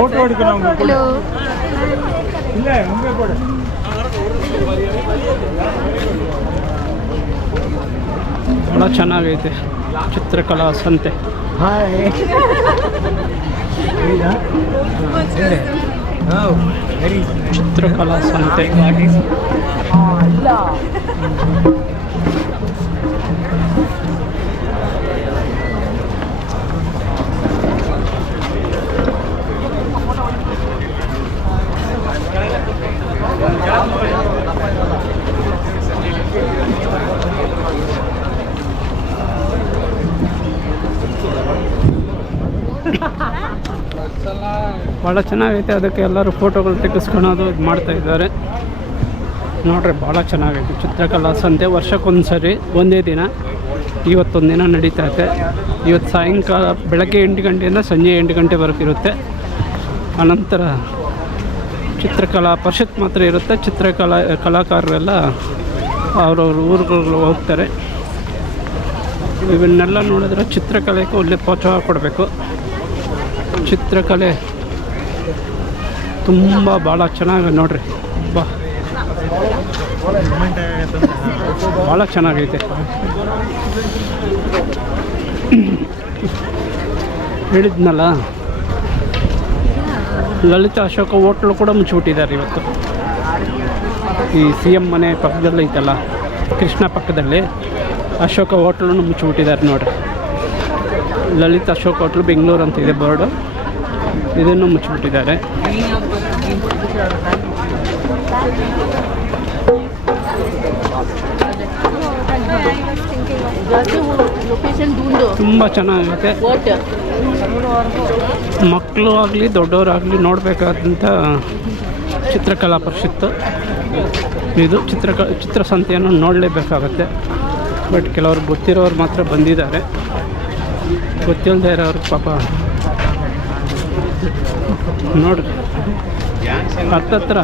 Hello ಬಹಳ ಚೆನ್ನಾಗೈತೆ. ಚಿತ್ರಕಲಾ ಸಂತೆ. ಚಿತ್ರಕಲಾ ಸಂತೆ. ಭಾಳ ಚೆನ್ನಾಗೈತೆ, ಅದಕ್ಕೆ ಎಲ್ಲರೂ ಫೋಟೋಗಳು ತೆಗೆಸ್ಕೊಳೋದು ಇದು ಮಾಡ್ತಾ ಇದ್ದಾರೆ. ನೋಡ್ರಿ ಭಾಳ ಚೆನ್ನಾಗೈತೆ. ಚಿತ್ರಕಲಾ ಸಂತೆ ವರ್ಷಕ್ಕೊಂದು ಸರಿ ಒಂದೇ ದಿನ, ಇವತ್ತೊಂದು ದಿನ ನಡೀತಾ ಇವತ್ತು ಸಾಯಂಕಾಲ ಬೆಳಗ್ಗೆ ಎಂಟು ಗಂಟೆಯಿಂದ ಸಂಜೆ ಎಂಟು ಗಂಟೆವರೆಗೂ ಇರುತ್ತೆ. ಅನಂತರ ಚಿತ್ರಕಲಾ, ಪರಿಷತ್ ಮಾತ್ರ ಇರುತ್ತೆ. ಚಿತ್ರಕಲಾ, ಕಲಾಕಾರರೆಲ್ಲ ಅವ್ರವ್ರ ಊರುಗಳು ಹೋಗ್ತಾರೆ. ಇವನ್ನೆಲ್ಲ ನೋಡಿದ್ರೆ ಚಿತ್ರಕಲೆಗೆ ಒಳ್ಳೆ ಪ್ರೋತ್ಸಾಹ ಕೊಡಬೇಕು. ಚಿತ್ರಕಲೆ ತುಂಬ ಭಾಳ ಚೆನ್ನಾಗಿ ನೋಡ್ರಿ. ಬಾ. ಭಾಳ ಚೆನ್ನಾಗೈತೆ. ಹೇಳಿದ್ನಲ್ಲ? ಲಲಿತ ಅಶೋಕ ಹೋಟ್ಲು ಕೂಡ ಮುಚ್ಚಿಬಿಟ್ಟಿದ್ದಾರೆ ಇವತ್ತು. ಈ ಸಿ ಎಂ ಮನೆ ಪಕ್ಕದಲ್ಲಿ ಐತಲ್ಲ, ಕೃಷ್ಣ ಪಕ್ಕದಲ್ಲಿ ಅಶೋಕ ಹೋಟ್ಲನ್ನು ಮುಚ್ಚಿಬಿಟ್ಟಿದ್ದಾರೆ ನೋಡ್ರಿ. ಲಲಿತ್ ಅಶೋಕ್ ಹೋಟ್ಲು ಬೆಂಗಳೂರು ಅಂತ ಇದೆ ಬೋರ್ಡು. ಇದನ್ನು ಮುಚ್ಚಿಬಿಟ್ಟಿದ್ದಾರೆ. ಲೊಕೇಶನ್ ದುಂಡು. ತುಂಬ ಚೆನ್ನಾಗಿರುತ್ತೆ ಮಕ್ಕಳು ಆಗಲಿ ದೊಡ್ಡವರಾಗಲಿ ನೋಡಬೇಕಾದಂಥ ಚಿತ್ರಕಲಾ ಪರಿಷತ್ತು. ಇದು ಚಿತ್ರಕ ಚಿತ್ರಸಂತೆಯನ್ನು ನೋಡಲೇಬೇಕಾಗತ್ತೆ. ಬಟ್ ಕೆಲವರು ಗೊತ್ತಿರೋರು ಮಾತ್ರ ಬಂದಿದ್ದಾರೆ. ಗೊತ್ತಿಲ್ಲದೆ ಇರೋರು ಪಾಪ ನೋಡಿ ಹತ್ತತ್ರ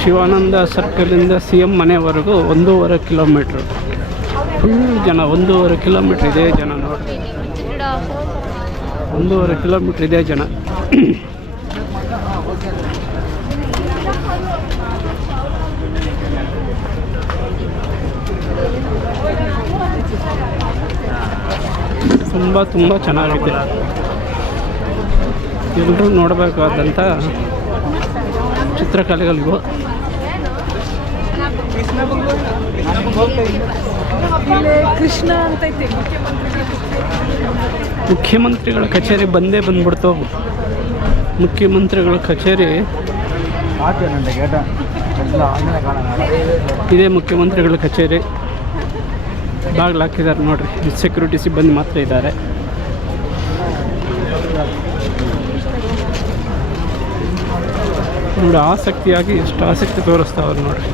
ಶಿವಾನಂದ ಸರ್ಕಲಿಂದ ಸಿ ಎಂ ಮನೆವರೆಗೂ ಒಂದೂವರೆ ಕಿಲೋಮೀಟ್ರು ಫುಲ್ ಜನ, ಒಂದೂವರೆ ಕಿಲೋಮೀಟ್ರ್ ಇದೆ ಜನ ನೋಡಿ. ಒಂದೂವರೆ ಕಿಲೋಮೀಟ್ರ್ ಇದೆ ಜನ. ತುಂಬ ತುಂಬ ಚೆನ್ನಾಗಿದೆ. ಎಲ್ಲರೂ ನೋಡಬೇಕಾದಂಥ ಚಿತ್ರಕಲೆಗಳಿವು ಕೃಷ್ಣ ಅಂತ ಮುಖ್ಯಮಂತ್ರಿಗಳ ಕಚೇರಿ ಬಂದೇ ಬಂದ್ಬಿಡ್ತಾವು ಮುಖ್ಯಮಂತ್ರಿಗಳ ಕಚೇರಿ ಇದೇ ಮುಖ್ಯಮಂತ್ರಿಗಳ ಕಚೇರಿ. ಬಾಗಿಲು ಹಾಕಿದ್ದಾರೆ ನೋಡ್ರಿ. ಸೆಕ್ಯೂರಿಟಿ ಸಿಬ್ಬಂದಿ ಮಾತ್ರ ಇದ್ದಾರೆ. ನೋಡಿ, ಆಸಕ್ತಿಯಾಗಿ ಎಷ್ಟು ಆಸಕ್ತಿ ತೋರಿಸ್ತಾವ್ರು ನೋಡ್ರಿ.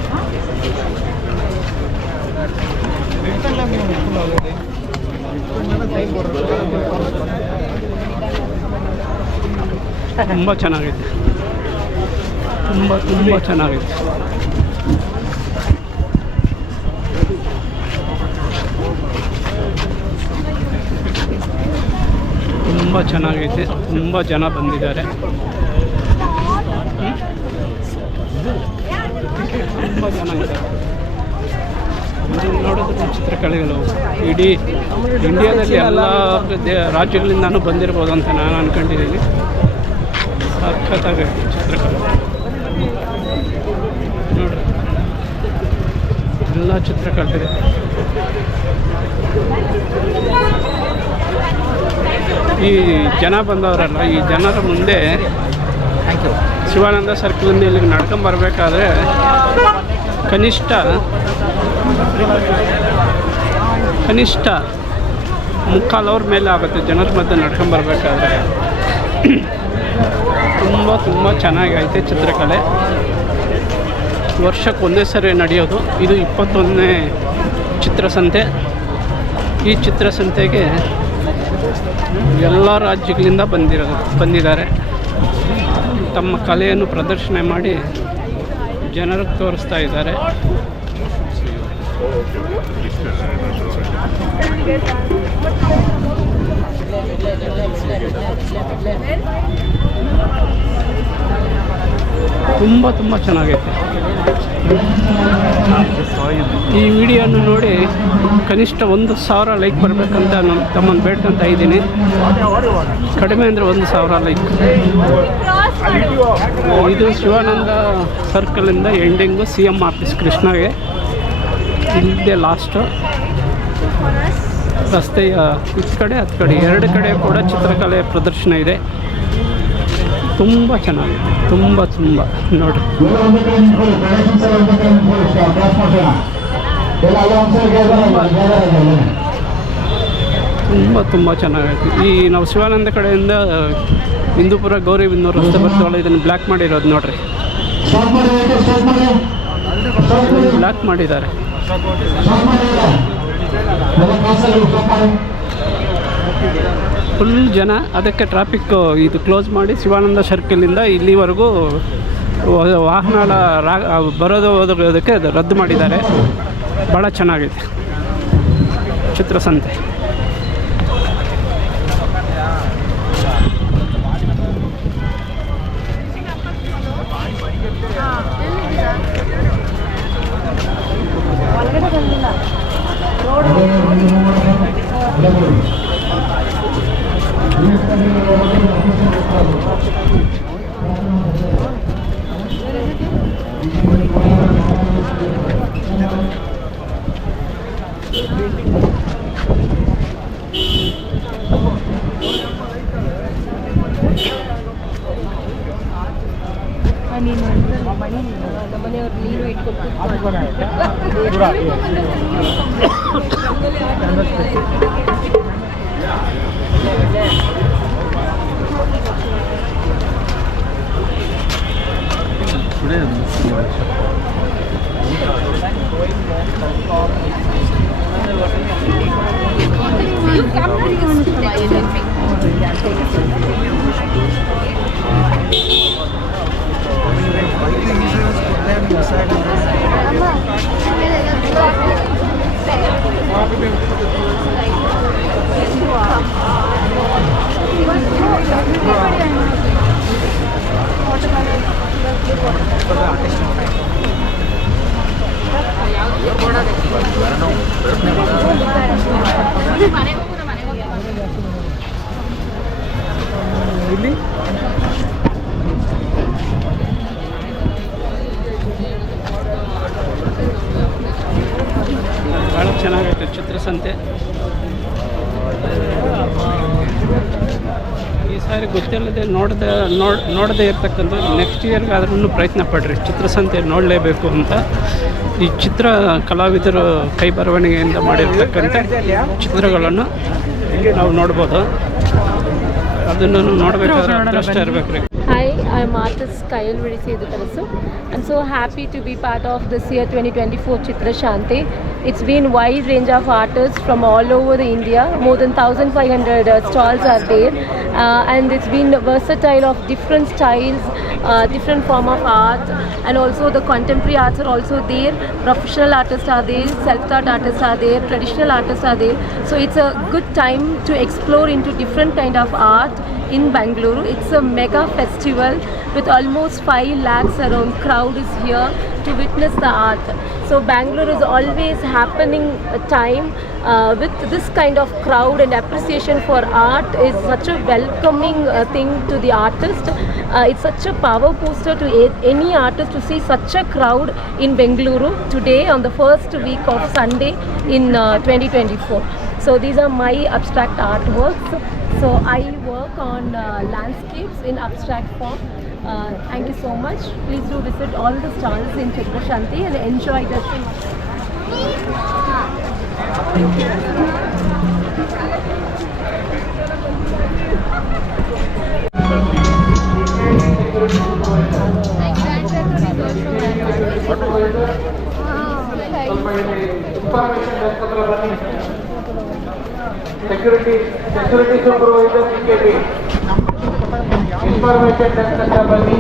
ತುಂಬ ಚೆನ್ನಾಗೈತೆ. ತುಂಬ ತುಂಬ ಚೆನ್ನಾಗೈತೆ. ತುಂಬ ಚೆನ್ನಾಗೈತೆ. ತುಂಬ ಜನ ಬಂದಿದ್ದಾರೆ? ತುಂಬ ಚೆನ್ನಾಗಿದೆ ನೋಡಿದ್ರೆ ಚಿತ್ರಕಲೆಗಳು ಇಡೀ ಇಂಡಿಯಾದಲ್ಲಿ ಎಲ್ಲ ರಾಜ್ಯಗಳಿಂದನೂ ಬಂದಿರ್ಬೋದು ಅಂತ ನಾನು ಅಂದ್ಕೊಂಡಿದ್ದೀನಿ ಸಖತ್ತಾಗಿ ಚಿತ್ರಕಲೆ. ನೋಡ್ರಿ. ಎಲ್ಲ ಚಿತ್ರಕಲೆ ಈ ಜನ ಬಂದವರಲ್ಲ, ಈ ಜನರ ಮುಂದೆ ಶಿವಾನಂದ ಸರ್ಕಲಿಂದ ಇಲ್ಲಿಗೆ ನಡ್ಕೊಂಡ್ಬರ್ಬೇಕಾದ್ರೆ ಕನಿಷ್ಠ ಕನಿಷ್ಠ ಮುಕ್ಕಾಲು ಅವ್ರ ಮೇಲೆ ಆಗುತ್ತೆ. ಜನರ ಮಧ್ಯೆ ನಡ್ಕೊಂಬರ್ಬೇಕಾದ್ರೆ ತುಂಬ ತುಂಬ ಚೆನ್ನಾಗೈತೆ ಚಿತ್ರಕಲೆ. ವರ್ಷಕ್ಕೆ ಒಂದೇ ಸರಿ ನಡೆಯೋದು. ಇದು ಇಪ್ಪತ್ತೊಂದನೇ ಚಿತ್ರಸಂತೆ. ಈ ಚಿತ್ರಸಂತೆಗೆ ಎಲ್ಲ ರಾಜ್ಯಗಳಿಂದ ಬಂದಿರೋದು ಬಂದಿದ್ದಾರೆ. ತಮ್ಮ ಕಲೆಯನ್ನು ಪ್ರದರ್ಶನ ಮಾಡಿ ಜನರಿಗೆ ತೋರಿಸ್ತಾ ಇದ್ದಾರೆ. ತುಂಬ ತುಂಬ ಚೆನ್ನಾಗೈತೆ. ಈ ವಿಡಿಯೋನ ನೋಡಿ ಕನಿಷ್ಠ ಒಂದು ಸಾವಿರ ಲೈಕ್ ಬರಬೇಕಂತ ನಾನು ತಮ್ಮನ್ನು ಬೇಡ್ಕೊಂತ ಇದ್ದೀನಿ. ಕಡಿಮೆ ಅಂದರೆ ಒಂದು ಸಾವಿರ ಲೈಕ್ ಇದು ಶಿವಾನಂದ ಸರ್ಕಲಿಂದ ಎಂಡಿಂಗು ಸಿ ಎಂ ಆಫೀಸ್ ಕೃಷ್ಣಗೆ. ಇಲ್ಲದೆ ಲಾಸ್ಟು ರಸ್ತೆಯ ಈ ಕಡೆ ಹತ್ತು ಕಡೆ ಎರಡು ಕಡೆ ಕೂಡ ಚಿತ್ರಕಲೆ ಪ್ರದರ್ಶನ ಇದೆ. ತುಂಬ ಚೆನ್ನಾಗಿದೆ. ತುಂಬ ತುಂಬ. ನೋಡಿ ತುಂಬ ತುಂಬ ಚೆನ್ನಾಗಿದೆ ಈ ನಾವು ಶಿವಾನಂದ ಕಡೆಯಿಂದ ಹಿಂದೂಪುರ ಗೌರಿ ಬಿಂದೂರು ರಸ್ತೆ ಬರ್ತೀವಲ್ಲ ಇದನ್ನು ಬ್ಲ್ಯಾಕ್ ಮಾಡಿರೋದು ನೋಡ್ರಿ. ಬ್ಲ್ಯಾಕ್ ಮಾಡಿದ್ದಾರೆ. ಫುಲ್ ಜನ, ಅದಕ್ಕೆ ಟ್ರಾಫಿಕ್ ಇದು ಕ್ಲೋಸ್ ಮಾಡಿ ಶಿವಾನಂದ ಸರ್ಕಲಿಂದ ಇಲ್ಲಿವರೆಗೂ ವಾಹನ ಬರೋದು ಹೋದಕ್ಕೆ ರದ್ದು ಮಾಡಿದ್ದಾರೆ. ಭಾಳ ಚೆನ್ನಾಗಿದೆ. ಚಿತ್ರಸಂತೆ ಬಂದಿಲ್ಲ ಮನೆಯವ್ರು ನೀರು ಇಟ್ಕೊಟ್ಟು ಇಲ್ಲಿ? ಭಾಳ ಚೆನ್ನಾಗೈತೆ ಚಿತ್ರಸಂತೆ ಈ ಸಾರಿ ಗೊತ್ತಿಲ್ಲದೆ ನೋಡದೆ, ನೋಡ್, ನೋಡದೇ ಇರ್ತಕ್ಕಂಥ ನೆಕ್ಸ್ಟ್ ಇಯರ್ಗಾದ್ರೂ ಪ್ರಯತ್ನ ಪಡ್ರಿ. ಚಿತ್ರಸಂತೆ ನೋಡಲೇಬೇಕು ಅಂತ. ಈ ಚಿತ್ರ ಕಲಾವಿದರು ಕೈ ಬರವಣಿಗೆಯಿಂದ ಮಾಡಿರ್ತಕ್ಕಂಥ ಚಿತ್ರಗಳನ್ನು ನಾವು ನೋಡ್ಬೋದು. ಅದನ್ನು ನೋಡಬೇಕಾದ್ರೆ ಅದೃಷ್ಟ ಇರಬೇಕು ರೀ. Artist Kayal Vidisedu Kalasu. I'm so happy to be part of this year 2024 Chitra Shanti. It's been wide range of artists from all over the India. More than 1,500 uh, stalls are there, uh, and it's been versatile of different styles, uh, different form of art, and also the contemporary arts are also there. Professional artists are there, self-taught artists are there, traditional artists are there. So it's a good time to explore into different kind of art in Bangalore. It's a mega festival with almost 5 lakhs around crowd is here to witness the art. So Bangalore is always happening a time uh, with this kind of crowd and appreciation for art is such a welcoming uh, thing to the artist. Uh, it's such a power booster to any artist to see such a crowd in Bengaluru today on the first week of Sunday in uh, 2024. So these are my abstract artworks. So I work on uh, landscapes in abstract form. Uh, thank you so much. Please do visit all the stalls in Chitra Shanti and enjoy the security security supervisor ಸಿಕ್ಕಿರಿ information desk ಬನ್ನಿ.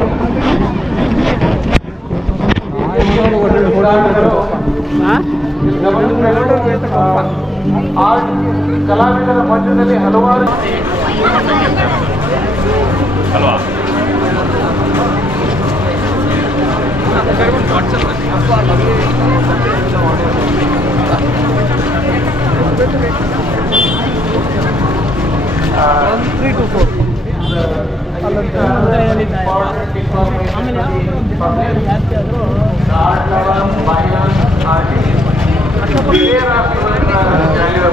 Art ಕಲಾವಿದರ ಮಧ್ಯದಲ್ಲಿ ಹಲವಾರು three to four There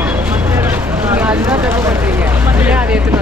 அதுதான் தப்பு பண்ணுறீங்க இல்லை அதை எடுத்துன்னு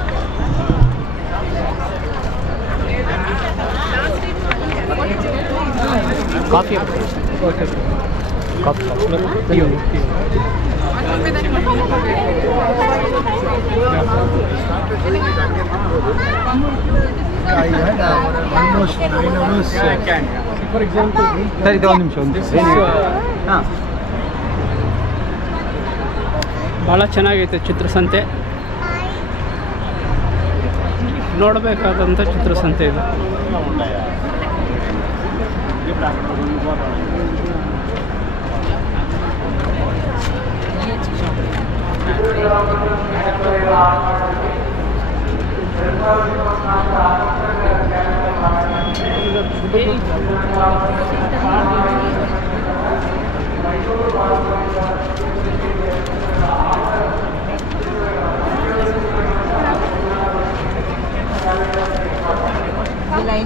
ಕಾಫಿ ಕಾಫಿ ಸರ್ ಇದು ಒಂದು ನಿಮಿಷ ಒಂದು ಹಾಂ. ಭಾಳ ಚೆನ್ನಾಗೈತೆ ಚಿತ್ರಸಂತೆ. ನೋಡಬೇಕಾದಂಥ ಚಿತ್ರಸಂತೆ ಇದು. Lain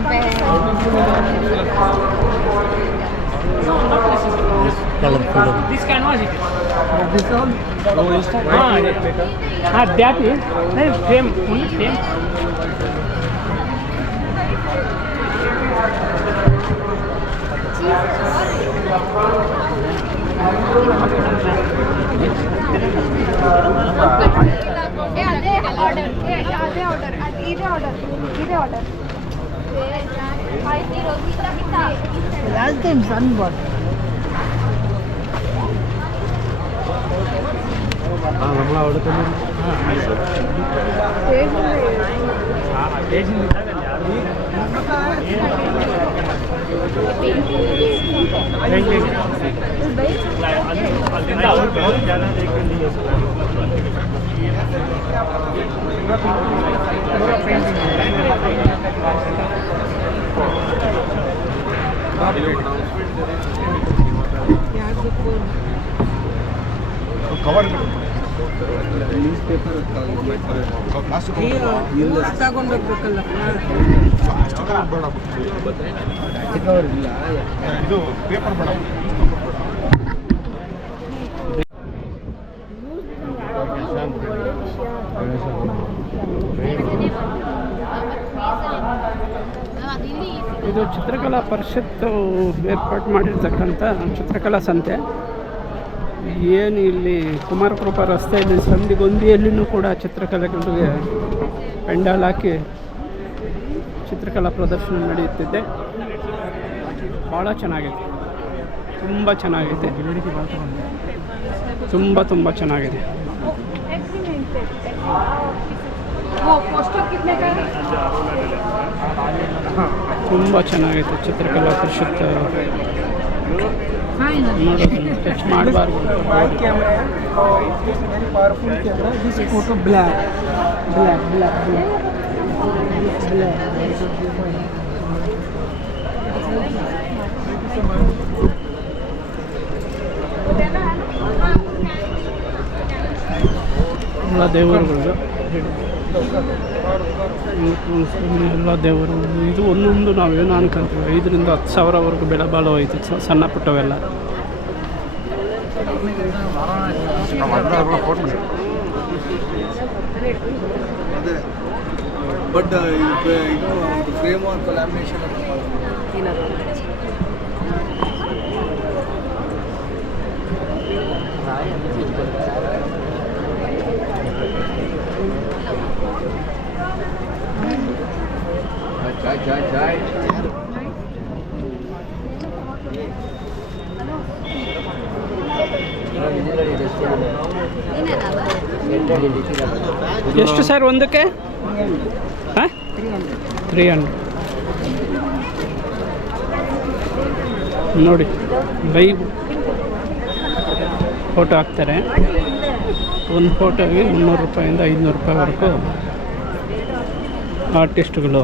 pa. No, not necessarily. This color, color. This canvas it is. This one? No, it's not. Ah, yeah. ah, that is. No, frame, only frame. ಅದೇ ಆರ್ಡರ್ ಅದೇ ಆರ್ಡರ್ ಇದೇ ಆರ್ಡರ್ Lass den Sandbock. చేసింది cover news paper ಇದು ಚಿತ್ರಕಲಾ ಪರಿಷತ್ತು ಏರ್ಪಾಟ್ ಮಾಡಿರ್ತಕ್ಕಂಥ ಚಿತ್ರಕಲಾ ಸಂತೆ. ಏನು ಇಲ್ಲಿ ಕುಮಾರಕೃಪಾ ರಸ್ತೆಯಲ್ಲಿ ಸಂದಿಗೊಂದಿಯಲ್ಲಿನೂ ಕೂಡ ಚಿತ್ರಕಲೆಗಳಿಗೆ ಪೆಂಡಾಲ್ ಹಾಕಿ ಚಿತ್ರಕಲಾ ಪ್ರದರ್ಶನ ನಡೆಯುತ್ತಿದೆ. ಭಾಳ ಚೆನ್ನಾಗಿದೆ. ತುಂಬ ಚೆನ್ನಾಗಿದೆ. ತುಂಬ ತುಂಬ ಚೆನ್ನಾಗಿದೆ. ತುಂಬ ಚೆನ್ನಾಗಿದೆ ಚಿತ್ರಕಲಾ ಪರಿಷತ್ತು बाइक कैमरा है और it's very powerful camera this photo black black black black देवर ಎಲ್ಲ ದೇವರು. ಇದು ಒಂದೊಂದು ನಾವೇನು ಅನ್ಕೊಂತೀವಿ ಐದರಿಂದ ಹತ್ತು ಸಾವಿರವರೆಗೂ ಬೆಲೆ ಸ- ಸಣ್ಣ ಪುಟ್ಟವೆಲ್ಲ. ಬಟ್ ಫ್ರೇಮ್ ಅಂತ ಲ್ಯಾಮಿನೇಷನ್ ಎಷ್ಟು ಸರ್ ಒಂದಕ್ಕೆ? ಹಾಂ? ತ್ರೀ ಹಂಡ್ರೆಡ್ ನೋಡಿ, ಬೈ ಫೋಟೋ ಹಾಕ್ತಾರೆ. ಒಂದು ಫೋಟೋಗೆ ಮುನ್ನೂರು ರೂಪಾಯಿಂದ ಐನೂರು ರೂಪಾಯಿವರೆಗೂ ಆರ್ಟಿಸ್ಟ್ಗಳು